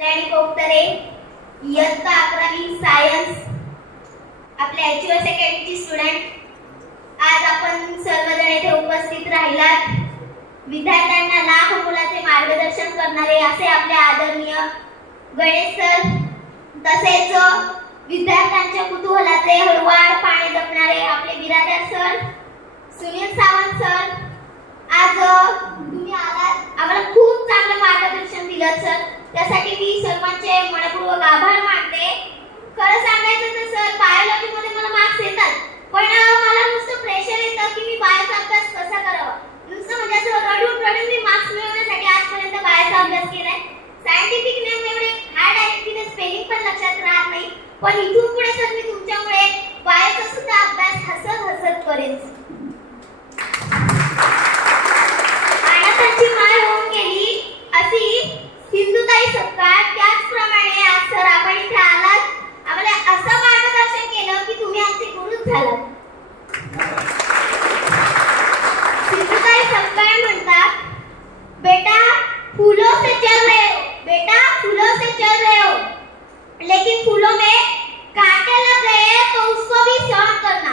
कोपतरे इयत्ता 11वी सायन्स आपल्या एचओएस अकॅडमीची स्टुडंट आज आपण सर्वजण येथे उपस्थित राहिलात। विद्यार्थ्यांना लाख मुलाचे मार्गदर्शन करणारे असे आपले आदरणीय गणेश सर, तसेच विद्यार्थ्यांच्या कुतूहलाचे हळूवार पाणी जपणारे आपले बिरादर सर सुनील सावंत सर, आज तुम्ही आलात, आम्हाला खूप चांगलं मार्गदर्शन दिलं सर, त्यासाठी मी सर्वांचे मनपूर्वक आभार मानते। खरं सांगायचं तर सर बायोलॉजी मध्ये मला मार्क्स येतात, पण मला नुसतं प्रेशर येतं की मी बायोचा अभ्यास कसा करावा, नुसतं म्हणजे असं रडून मी मार्क्स मिळवण्यासाठी आजपर्यंत बायोचा अभ्यास केलाय। सायंटिफिक नेम एवढे हार्ड आहे की ते स्पेलिंग पण लक्षात राहत नाही, पण इथून पुढे सर मी तुमच्यामुळे बायोचा सुद्धा अभ्यास हसत करेन। अनाथांची माय होऊन गेली अशी सिंधुताई सपकाळ, त्याचप्रमाणे आज सर आपण इथे आलात, आम्हाला असं मार्गदर्शन केलं की तुम्ही आमचे गुरुच झालात। सिंधुताई सपकाळ म्हणतात, बेटा फूलों से चल रहे हो, बेटा फूलों से चल रहे हो, लेकिन फूलों में कांटे लग गए हैं तो उसको भी सहन करना,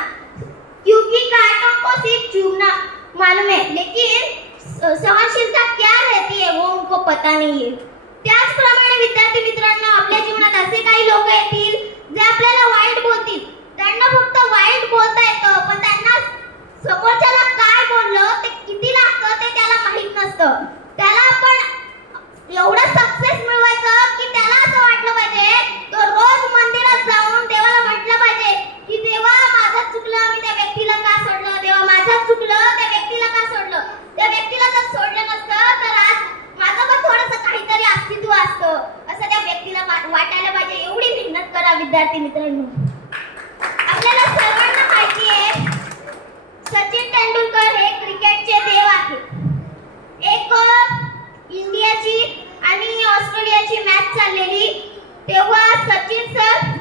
क्योंकि कांटों को सिर्फ चूमना मालूम है, लेकिन सहनशीलता क्या रहती है वो उनको पता नहीं है। त्याचप्रमाणे विद्यार्थी मित्रांनो, आपल्या जीवनात असे काही लोक येतील जे आपल्याला वाईट बोलतील, त्यांना फक्त वाईट बोलता येतं, पण त्यांना समोरच्याला काय बोललं ते किती लागतं ते त्याला माहित नसतं। त्याला आपण एवढं सक्सेस मिळवायचं की त्याला असं वाटलं पाहिजे, तो रोज मंदिरात जाऊन देवाला म्हटलं पाहिजे की देवा माझं चुकलं, मी त्या व्यक्तीला का सोडलं, देवा माझं चुकलं, त्या व्यक्तीला का सोडलं, त्या व्यक्तीला जर सोडलं नसतं तर आज माझं पण थोडंसं काहीतरी अस्तित्व असतं असं त्या व्यक्तीला वाटायला पाहिजे। एवढी मेहनत करा विद्यार्थी मित्रांनो। आपल्याला सर्वांना माहिती आहे सचिन तेंडुलकर हे क्रिकेटचे देव आहेत। एक इंडियाची आणि ऑस्ट्रेलियाची मॅच चाललेली, तेव्हा सचिन सर